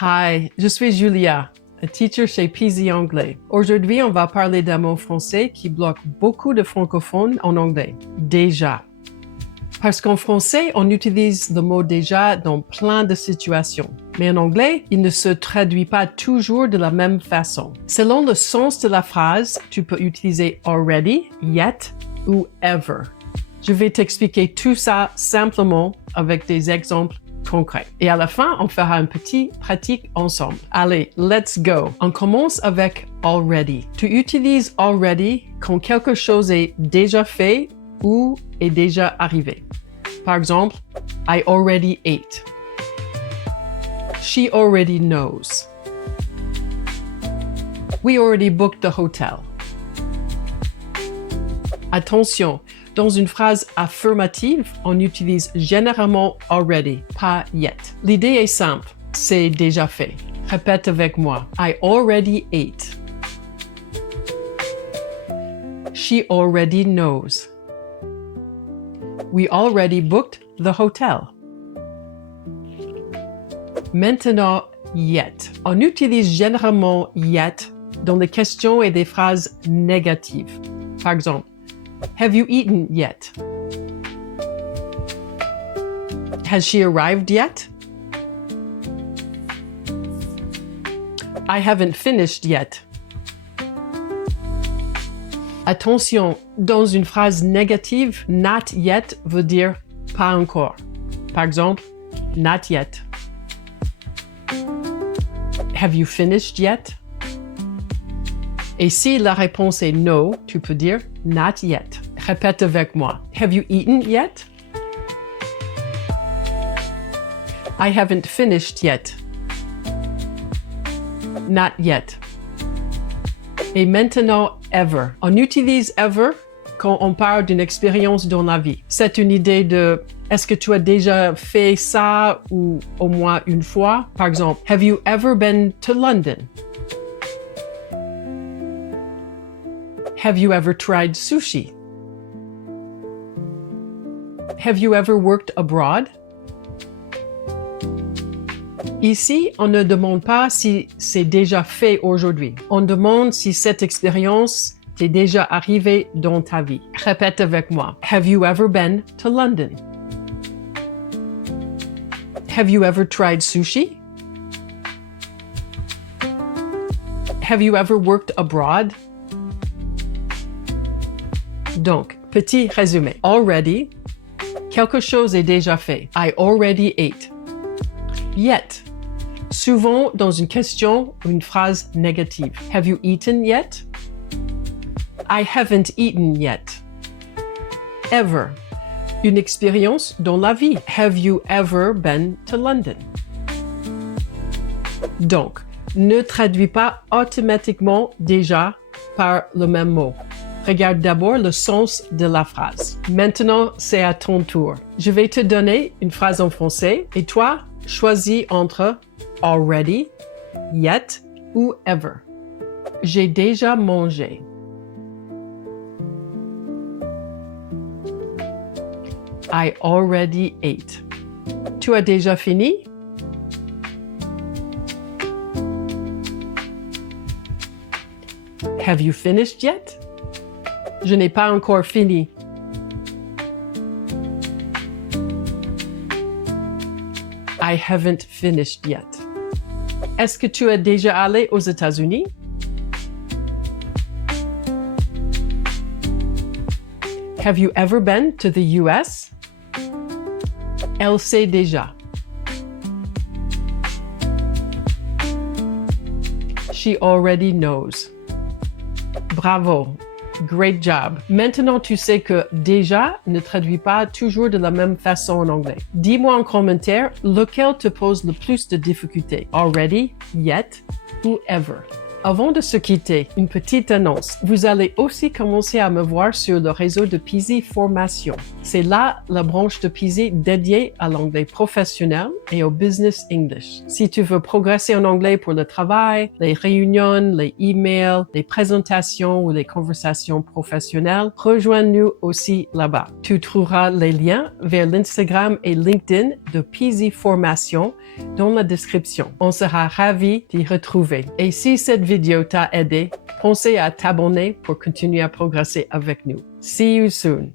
Hi, je suis Julia, a teacher chez Peasy Anglais. Aujourd'hui, on va parler d'un mot français qui bloque beaucoup de francophones en anglais. Déjà. Parce qu'en français, on utilise le mot déjà dans plein de situations. Mais en anglais, il ne se traduit pas toujours de la même façon. Selon le sens de la phrase, tu peux utiliser already, yet ou ever. Je vais t'expliquer tout ça simplement avec des exemples concrets. Et à la fin, on fera un petit pratique ensemble. Allez, let's go. On commence avec already. Tu utilises already quand quelque chose est déjà fait ou est déjà arrivé. Par exemple, I already ate. She already knows. We already booked the hotel. Attention, dans une phrase affirmative, on utilise généralement already, pas yet. L'idée est simple, c'est déjà fait. Répète avec moi. I already ate. She already knows. We already booked the hotel. Maintenant, yet. On utilise généralement yet dans les questions et des phrases négatives. Par exemple, have you eaten yet? Has she arrived yet? I haven't finished yet. Attention, dans une phrase négative, not yet veut dire pas encore. Par exemple, not yet. Have you finished yet? Et si la réponse est no, tu peux dire not yet. Répète avec moi. Have you eaten yet? I haven't finished yet. Not yet. Et maintenant, ever. On utilise ever quand on parle d'une expérience dans la vie. C'est une idée de est-ce que tu as déjà fait ça ou au moins une fois? Par exemple, have you ever been to London? Have you ever tried sushi? Have you ever worked abroad? Ici, on ne demande pas si c'est déjà fait aujourd'hui. On demande si cette expérience t'est déjà arrivée dans ta vie. Répète avec moi. Have you ever been to London? Have you ever tried sushi? Have you ever worked abroad? Donc, petit résumé. Already, quelque chose est déjà fait. I already ate. Yet, souvent dans une question ou une phrase négative. Have you eaten yet? I haven't eaten yet. Ever, une expérience dans la vie. Have you ever been to London? Donc, ne traduis pas automatiquement déjà par le même mot. Regarde d'abord le sens de la phrase. Maintenant, c'est à ton tour. Je vais te donner une phrase en français et toi, choisis entre already, yet ou ever. J'ai déjà mangé. I already ate. Tu as déjà fini? Have you finished yet? Je n'ai pas encore fini. I haven't finished yet. Est-ce que tu es déjà allé aux États-Unis? Have you ever been to the US? Elle sait déjà. She already knows. Bravo. Great job. Maintenant, tu sais que déjà ne traduit pas toujours de la même façon en anglais. Dis-moi en commentaire lequel te pose le plus de difficultés. Already, yet ou ever. Avant de se quitter, une petite annonce. Vous allez aussi commencer à me voir sur le réseau de Peasy Formation. C'est là la branche de Peasy dédiée à l'anglais professionnel et au business English. Si tu veux progresser en anglais pour le travail, les réunions, les emails, les présentations ou les conversations professionnelles, rejoins-nous aussi là-bas. Tu trouveras les liens vers l'Instagram et LinkedIn de Peasy Formation dans la description. On sera ravis d'y retrouver. Et si cette vidéo t'a aidé, pensez à t'abonner pour continuer à progresser avec nous. See you soon.